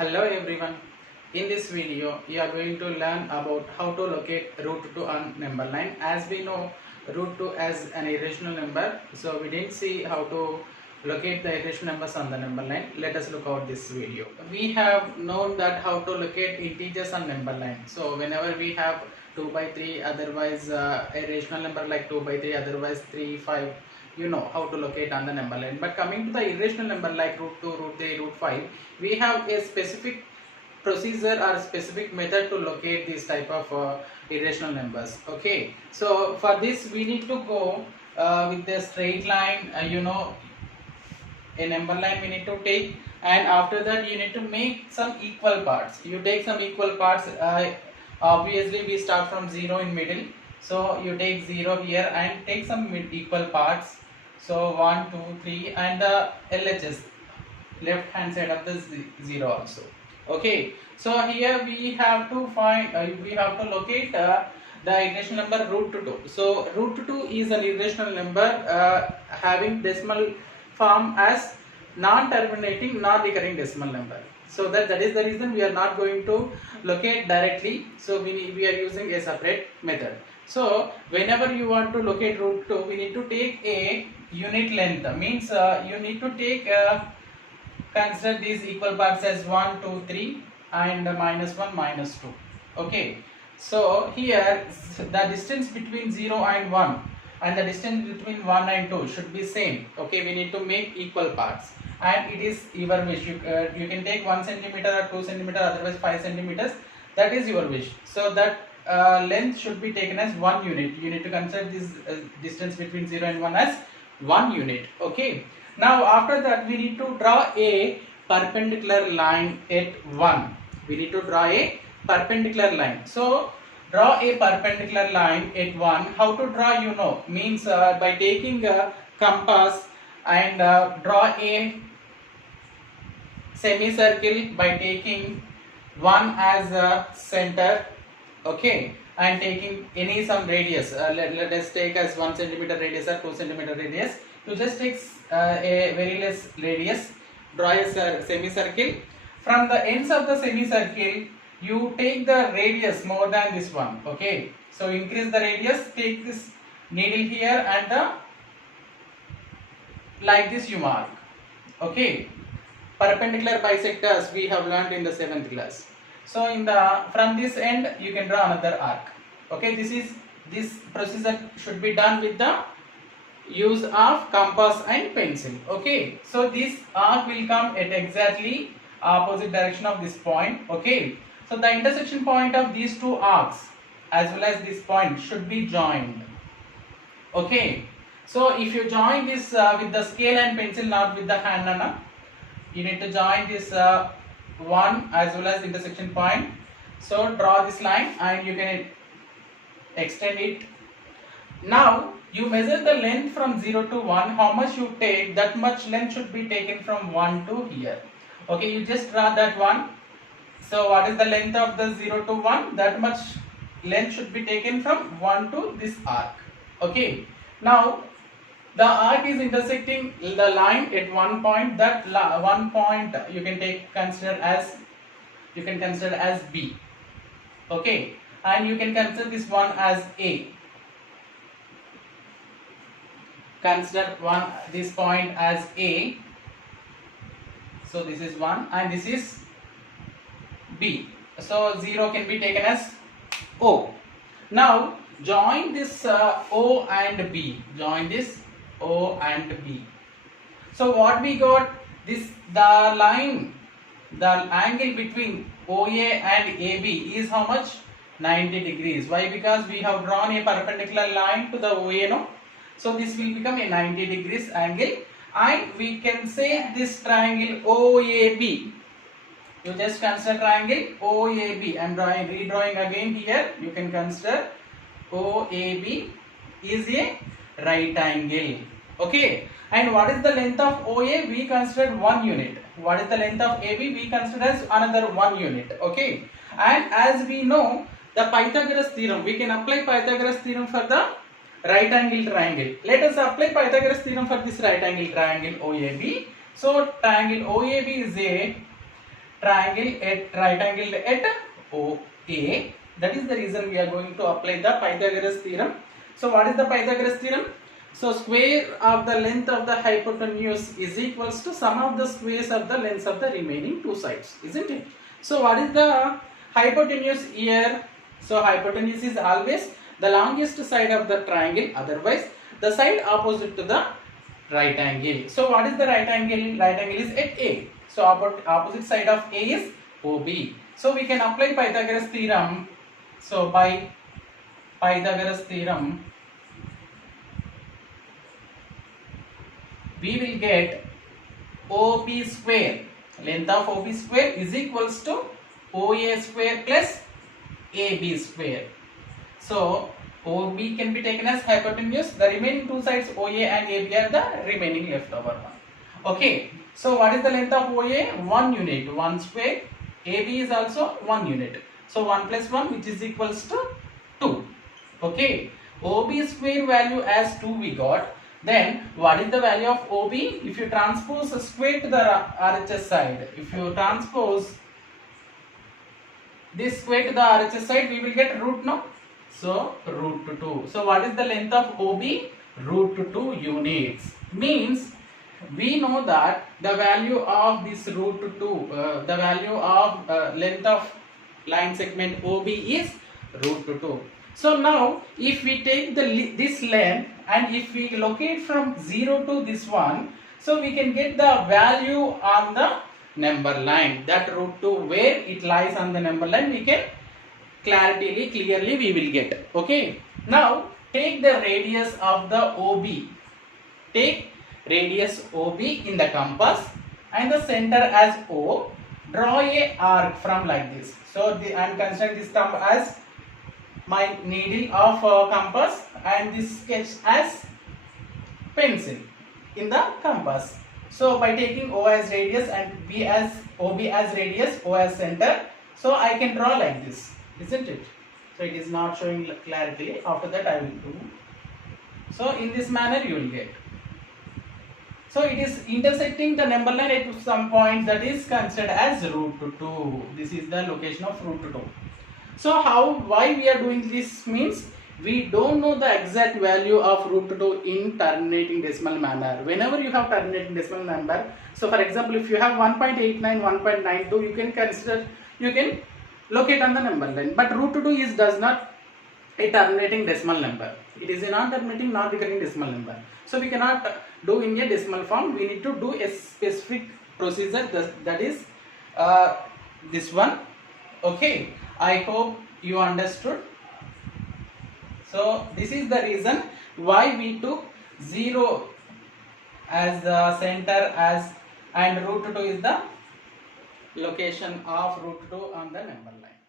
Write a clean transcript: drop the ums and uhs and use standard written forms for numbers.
Hello everyone. In this video, you are going to learn about how to locate root 2 on number line. As we know, root 2 as an irrational number, so we didn't see how to locate the irrational numbers on the number line. Let us look out this video. We have known that how to locate integers on number line. So whenever we have 2 by 3, otherwise irrational number like 2 by 3, otherwise 3, 5, you know how to locate on the number line. But coming to the irrational number like root 2, root 3, root 5, we have a specific procedure or specific method to locate these type of irrational numbers. Okay, so for this we need to go with the straight line, a number line we need to take, and after that you need to make some equal parts. You take some equal parts. Obviously we start from 0 in middle, so you take 0 here and take some equal parts. So 1, 2, 3, and the LHS, left hand side of the 0 also. Okay, so here we have to find, we have to locate the irrational number root 2. So root 2 is an irrational number having decimal form as non-terminating, non-recurring decimal number. So that is the reason we are not going to locate directly. So we are using a separate method. So whenever you want to locate root 2, we need to take a unit length. Means you need to take consider these equal parts as 1, 2, 3 and minus 1, minus 2. Okay, so here the distance between 0 and 1 and the distance between 1 and 2 should be same. Okay, we need to make equal parts, and it is your wish. You can take 1 centimeter or 2 centimeter, otherwise 5 centimeters. That is your wish. So that length should be taken as 1 unit. You need to consider this distance between 0 and 1 as 1 unit. Okay. Now after that we need to draw a perpendicular line at 1. We need to draw a perpendicular line. So draw a perpendicular line at 1. How to draw, you know, means by taking a compass and draw a semicircle by taking 1 as a center. Okay, and taking any some radius. Let us take as 1 centimeter radius or 2 centimeter radius. You just take a very less radius, draw a semicircle. From the ends of the semicircle, you take the radius more than this one. Okay, so increase the radius, take this needle here and like this you mark. Okay, perpendicular bisectors we have learned in the 7th class. So from this end you can draw another arc. Okay, this procedure should be done with the use of compass and pencil. Okay, so this arc will come at exactly opposite direction of this point. Okay, so the intersection point of these two arcs as well as this point should be joined. Okay, so if you join this with the scale and pencil, not with the hand, you need to join this one as well as intersection point. So draw this line and you can extend it. Now you measure the length from 0 to 1. How much you take, that much length should be taken from 1 to here. Okay, you just draw that one. So what is the length of the 0 to 1? That much length should be taken from 1 to this arc. Okay, now the arc is intersecting the line at one point. That one point you can consider as B. Okay, and you can consider this one as A. Consider this point as A. So this is 1 and this is B. So 0 can be taken as O. Now join this O and B. Join this O and B. So what we got, the angle between OA and AB is how much? 90 degrees. Why? Because we have drawn a perpendicular line to the OA, no? So this will become a 90 degrees angle, and we can say this triangle OAB. You just consider triangle OAB. I am redrawing again here. You can consider OAB is a right angle. Okay, and what is the length of OA? We considered 1 unit. What is the length of AB? We consider as another 1 unit. Okay, and as we know the Pythagoras theorem, we can apply Pythagoras theorem for the right angle triangle. Let us apply Pythagoras theorem for this right angle triangle OAB. So triangle OAB is a triangle at right angle at OA. That is the reason we are going to apply the Pythagoras theorem. So what is the Pythagoras theorem? So square of the length of the hypotenuse is equals to sum of the squares of the lengths of the remaining two sides, isn't it? So what is the hypotenuse here? So hypotenuse is always the longest side of the triangle, otherwise the side opposite to the right angle. So what is the right angle? Right angle is at A. So opposite side of A is OB. So we can apply Pythagoras theorem. So by Pythagoras theorem, we will get OB square, length of OB square is equals to OA square plus AB square. So OB can be taken as hypotenuse. The remaining two sides OA and AB are the remaining leftover one. Okay. So what is the length of OA? 1 unit, 1 square. AB is also 1 unit. So 1 plus 1 which is equals to 2. Okay. OB square value as 2 we got. Then what is the value of OB? If you transpose a square to the RHS side, if you transpose this square to the RHS side, we will get root no. So root 2. So what is the length of OB? Root 2 units. Means we know that the value of this root 2, the value of length of line segment OB is root 2. So now if we take this length and if we locate from 0 to this one, so we can get the value on the number line. That root 2 where it lies on the number line, we can clearly we will get. Okay. Now take the radius of the OB. Take radius OB in the compass and the center as O. Draw a arc from like this. So I am considering this thumb as my needle of compass and this sketch as pencil in the compass. So by taking O as radius and OB as radius, O as center, so I can draw like this, isn't it? So it is not showing clarity. After that I will do. So in this manner you will get. So it is intersecting the number line at some point, that is considered as root 2. This is the location of root 2. So why we are doing this means we don't know the exact value of root 2 in terminating decimal manner. Whenever you have terminating decimal number, so for example if you have 1.89, 1.92, you can locate on the number line. But root 2 does not a terminating decimal number. It is a non-terminating, non-recurring decimal number. So we cannot do in a decimal form. We need to do a specific procedure, that is this one. Okay. I hope you understood. So this is the reason why we took 0 as the center and root 2 is the location of root 2 on the number line.